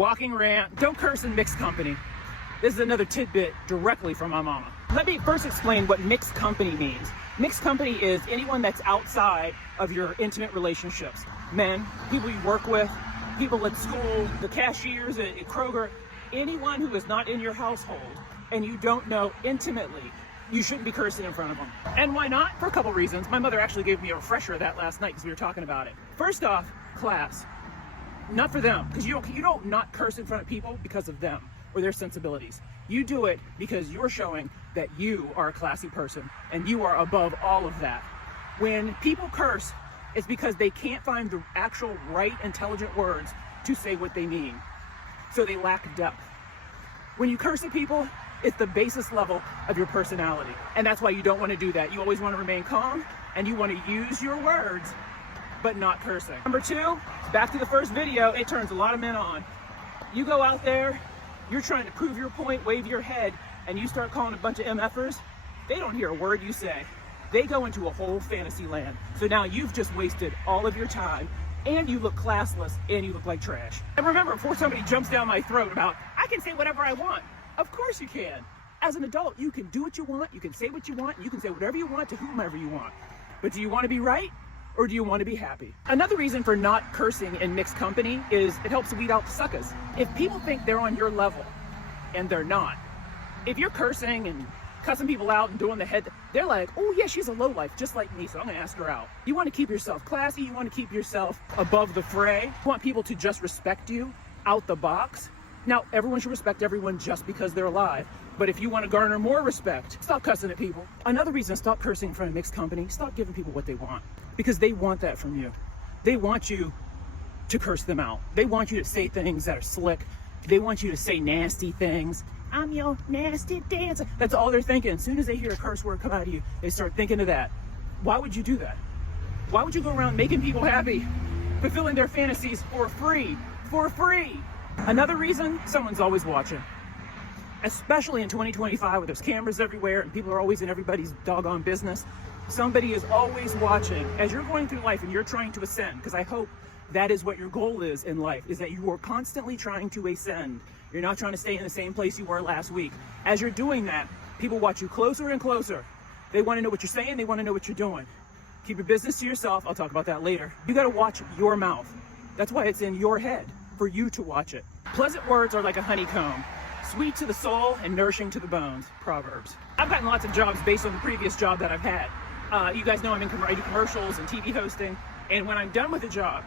Walking rant, don't curse in mixed company. This is another tidbit directly from my mama. Let me first explain what mixed company means. Mixed company is anyone that's outside of your intimate relationships. Men, people you work with, people at school, the cashiers at Kroger, anyone who is not in your household and you don't know intimately, you shouldn't be cursing in front of them. And why not? For a couple reasons. My mother actually gave me a refresher of that last night because we were talking about it. First off, class. Not for them, because you don't not curse in front of people because of them or their sensibilities. You do it because you're showing that you are a classy person and you are above all of that. When people curse, it's because they can't find the actual right intelligent words to say what they mean. So they lack depth. When you curse at people, it's the basis level of your personality. And that's why you don't want to do that. You always want to remain calm and you want to use your words, but not cursing. Number two, back to the first video, it turns a lot of men on. You go out there, you're trying to prove your point, wave your head, and you start calling a bunch of MFers, they don't hear a word you say. They go into a whole fantasy land. So now you've just wasted all of your time and you look classless and you look like trash. And remember, before somebody jumps down my throat about, I can say whatever I want. Of course you can. As an adult, you can do what you want, you can say what you want, you can say whatever you want to whomever you want. But do you want to be right? Or do you want to be happy? Another reason for not cursing in mixed company is it helps weed out the suckers. If people think they're on your level and they're not, if you're cursing and cussing people out and doing the head, they're like, oh yeah, she's a lowlife just like me, so I'm gonna ask her out. You want to keep yourself classy, you want to keep yourself above the fray, you want people to just respect you out the box. Now, everyone should respect everyone just because they're alive. But if you want to garner more respect, stop cussing at people. Another reason to stop cursing in front of mixed company, stop giving people what they want. Because they want that from you. They want you to curse them out. They want you to say things that are slick. They want you to say nasty things. I'm your nasty dancer. That's all they're thinking. As soon as they hear a curse word come out of you, they start thinking of that. Why would you do that? Why would you go around making people happy, fulfilling their fantasies for free? For free! Another reason, someone's always watching. Especially in 2025 where there's cameras everywhere and people are always in everybody's doggone business. Somebody is always watching as you're going through life and you're trying to ascend, because I hope that is what your goal is in life, is that you are constantly trying to ascend. You're not trying to stay in the same place you were last week. As you're doing that, people watch you closer and closer. They want to know what you're saying, they want to know what you're doing. Keep your business to yourself, I'll talk about that later. You got to watch your mouth. That's why it's in your head, for you to watch it. Pleasant words are like a honeycomb, sweet to the soul and nourishing to the bones. Proverbs. I've gotten lots of jobs based on the previous job that I've had. You guys know I do commercials and TV hosting, and when I'm done with a job,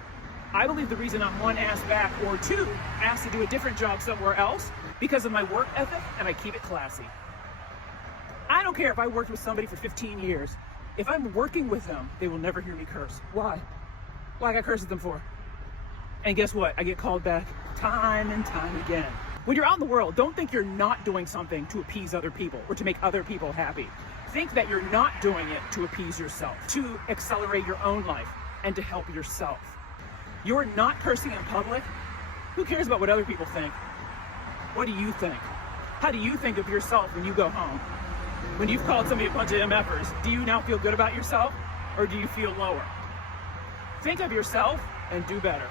I believe the reason I'm one asked back or two asked to do a different job somewhere else because of my work ethic, and I keep it classy. I don't care if I worked with somebody for 15 years. If I'm working with them, they will never hear me curse. Why? Why I got cursed at them for? And guess what? I get called back time and time again. When you're out in the world, don't think you're not doing something to appease other people or to make other people happy. Think that you're not doing it to appease yourself, to accelerate your own life, and to help yourself. You're not cursing in public. Who cares about what other people think? What do you think? How do you think of yourself when you go home? When you've called somebody a bunch of MFers, do you now feel good about yourself or do you feel lower? Think of yourself and do better.